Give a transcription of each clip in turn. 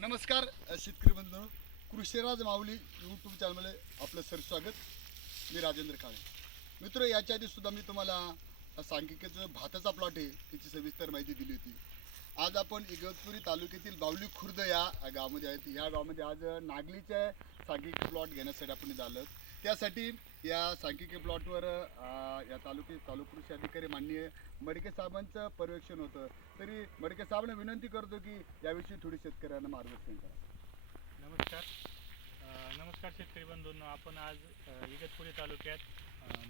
नमस्कार शेतकरी बंधू. कृषीराज माऊली यूट्यूब चॅनलमध्ये आपलं सर स्वागत. मी राजेंद्र काळे. मित्र याच्या आधी सुद्धा मी तुम्हाला अ, भाताचा प्लॉट आहे त्याची सविस्तर माहिती दिली होती. आज आपण इगतपुरी तालुक्यातील बावली खुर्द या गावामध्ये आहेत. या गावामध्ये आज नागलीचे सांख्यिकी प्लॉट घेण्यासाठी आपण झालं त्यासाठी या सांख्यिकी प्लॉटवर या तालुके तालुकृषी अधिकारी माननीय मडके साहेबांचं पर्यवेक्षण होतं. तरी मडके साहेबांना विनंती करतो की याविषयी थोडी शेतकऱ्यांना मार्गदर्शन करा. नमस्कार. नमस्कार शेतकरी बंधूंनो आपण आज इगतपुरी तालुक्यात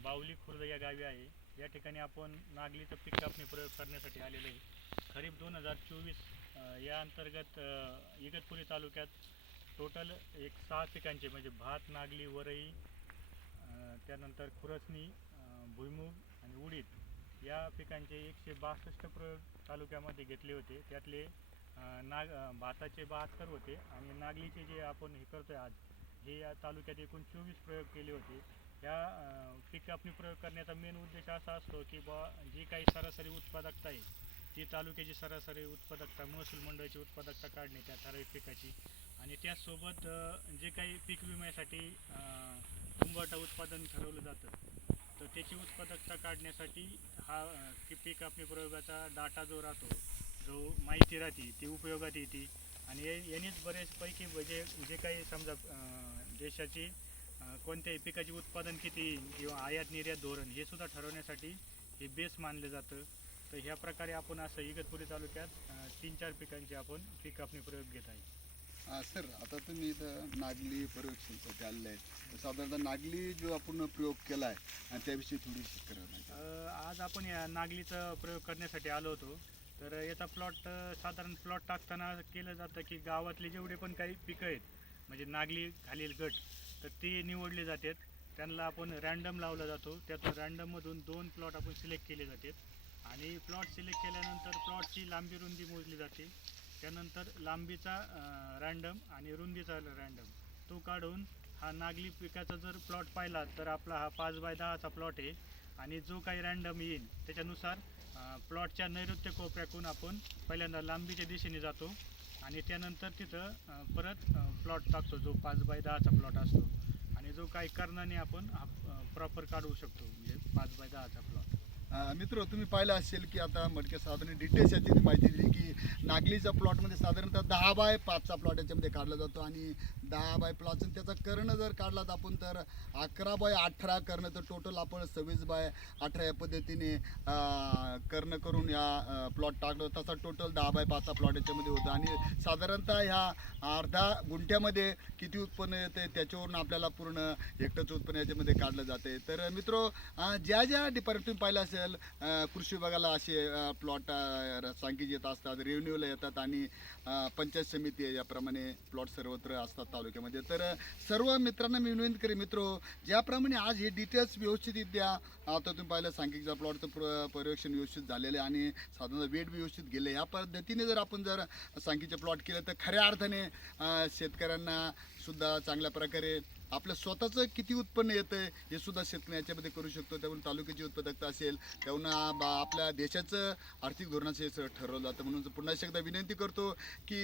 बावली खुर्द या गावी आहे. या ठिकाणी आपण नागलीचं पीक कापणी प्रयोग करण्यासाठी आलेलो आहे. खरीप दोन हजार चोवीस या अंतर्गत इगतपुरी तालुक्यात टोटल एक सहा पिकांचे म्हणजे भात नागली वरई त्यानंतर खुरसणी भुईमूग आणि उडीद या पिकांचे एकशे बासष्ट प्रयोग तालुक्यामध्ये घेतले होते. त्यातले नाग भाताचे बहात्तर होते आणि नागलीचे जे आपण हे करतो आहे आज हे या तालुक्यात एकूण चोवीस प्रयोग केले होते. या पीक कापणी प्रयोग करण्याचा मेन उद्देश असा असतो की बा जी काही सरासरी उत्पादकता आहे ती तालुक्याची सरासरी उत्पादकता महसूल मंडळाची उत्पादकता काढणे त्या ठराविक पिकाची. आणि त्याचसोबत जे काही पीक विम्यासाठी कुंभाटा उत्पादन ठरवलं जातं. तर त्याची उत्पादकता काढण्यासाठी हा की पीक कापणी प्रयोगाचा डाटा जो राहतो जो माहिती राहते ती उपयोगात येते. आणि या- यानेच बरेचपैकी म्हणजे जे काही समजा देशाची कोणत्याही पिकाचे उत्पादन किती किंवा आयात निर्यात धोरण हे सुद्धा ठरवण्यासाठी हे बेस मानलं जातं. तर ह्या प्रकारे आपण असं इगतपुरी तालुक्यात तीन चार पिकांचे आपण पीक कापणी प्रयोग घेत आहे. सर आता तुम्ही इथं नागली पर्यवेक्षणसाठी आलेले आहेत साधारणतः नागली जो आपण प्रयोग केला आहे आणि त्याविषयी थोडी शेतकऱ्यांना आज आपण या नागलीचा प्रयोग करण्यासाठी आलो होतो. तर याचा प्लॉट साधारण प्लॉट टाकताना केलं जातं की गावातले जेवढे पण काही पिकं आहेत म्हणजे नागली खालील गट तर ते निवडले जातात. त्यांना आपण रॅन्डम लावला जातो. त्यातून रॅन्डममधून दोन प्लॉट आपण सिलेक्ट केले जातात. आणि प्लॉट सिलेक्ट केल्यानंतर प्लॉटची लांबी रुंदी मोजली जाते. त्यानंतर लांबीचा रँडम आणि रुंदीचा रँडम तो काढून हा नागली पिकाचा जर प्लॉट पाहिला तर आपला हा पाच बाय दहाचा प्लॉट आहे आणि जो काही रँडम येईल त्याच्यानुसार प्लॉटच्या नैऋत्य कोपऱ्याकून आपण पहिल्यांदा लांबीच्या दिशेने जातो आणि त्यानंतर तिथं परत प्लॉट टाकतो जो पाच बाय दहाचा प्लॉट असतो. आणि जो काही कर्णाने आपण हा प्रॉपर काढू शकतो म्हणजे पाच बाय दहाचा प्लॉट मित्र तुम्ही पाहिलं असेल की आता मडके साधारण डिटेल्स याची माहिती दिली की नागलीचा प्लॉटमध्ये साधारणतः दहा बाय पाचचा प्लॉट याच्यामध्ये काढला जातो आणि दहा बाय प्लॉट त्याचा कर्ण जर काढला तर आपण तर अकरा बाय अठरा कर्ण तर टोटल आपण सव्वीस बाय अठरा या पद्धतीने कर्ण करून या प्लॉट टाकलो. तसा टोटल दहा बाय पाचचा प्लॉट याच्यामध्ये होता. आणि साधारणतः ह्या अर्धा गुंठ्यामध्ये किती उत्पन्न येते त्याच्यावरून आपल्याला पूर्ण एकटंच उत्पन्न याच्यामध्ये काढलं जाते तर मित्र ज्या ज्या डिपार्टमेंट तुम्ही पाहिलं असेल असेल कृषी विभागाला असे प्लॉट सांगित येत असतात रेव्हन्यूला येतात आणि पंचायत समिती याप्रमाणे प्लॉट सर्वत्र असतात तालुक्यामध्ये. तर सर्व मित्रांना मी विनंती करेन मित्र ज्याप्रमाणे आज हे डिटेल्स व्यवस्थितरित्या आता तुम्ही पाहिलं सांख्यिकीचा प्लॉटचं प्र पर्यवेक्षण व्यवस्थित झालेलं आहे आणि साधारण वेट व्यवस्थित गेले. या पद्धतीने जर आपण जर सांख्यीचे प्लॉट केलं तर खऱ्या अर्थाने शेतकऱ्यांना सुद्धा चांगल्या प्रकारे आपलं स्वतःचं किती उत्पन्न येतं हे सुद्धा शेतकरी याच्यामध्ये करू शकतो. त्यावरून तालुक्याची उत्पादकता असेल त्यावरून बा आपल्या देशाचं आर्थिक धोरणाचं हे ठरवलं जातं. म्हणून पुन्हा एकदा विनंती करतो की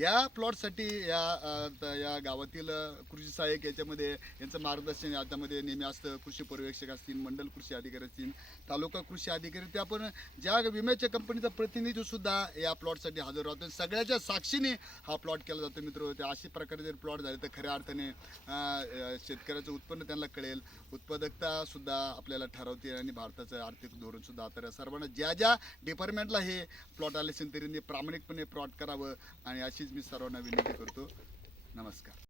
या प्लॉटसाठी या या गावातील कृषी सहाय्यक याच्यामध्ये यांचं मार्गदर्शन याच्यामध्ये नेहमी असतं. कृषी पर्यवेक्षक असतील मंडल कृषी अधिकारी असतील तालुका कृषी अधिकारी ते आपण ज्या विम्याच्या कंपनीचा प्रतिनिधी सुद्धा या प्लॉटसाठी हजर राहतो. सगळ्याच्या साक्षीने हा प्लॉट केला जातो मित्र. ते अशा प्रकारे जर प्लॉट झाले तर खऱ्या अर्थाने त्यांना शेतकऱ्याचं उत्पन्न त्यांना कळेल. उत्पादकता सुद्धा आपल्याला ठरवते आणि भारताचं आर्थिक धोरण सुद्धा तर सर्वांना ज्या ज्या डिपार्टमेंटला हे प्लॉट आले असेल तरी प्रामाणिकपणे प्लॉट करावं आणि अशीच मी सर्वांना विनंती करतो. नमस्कार.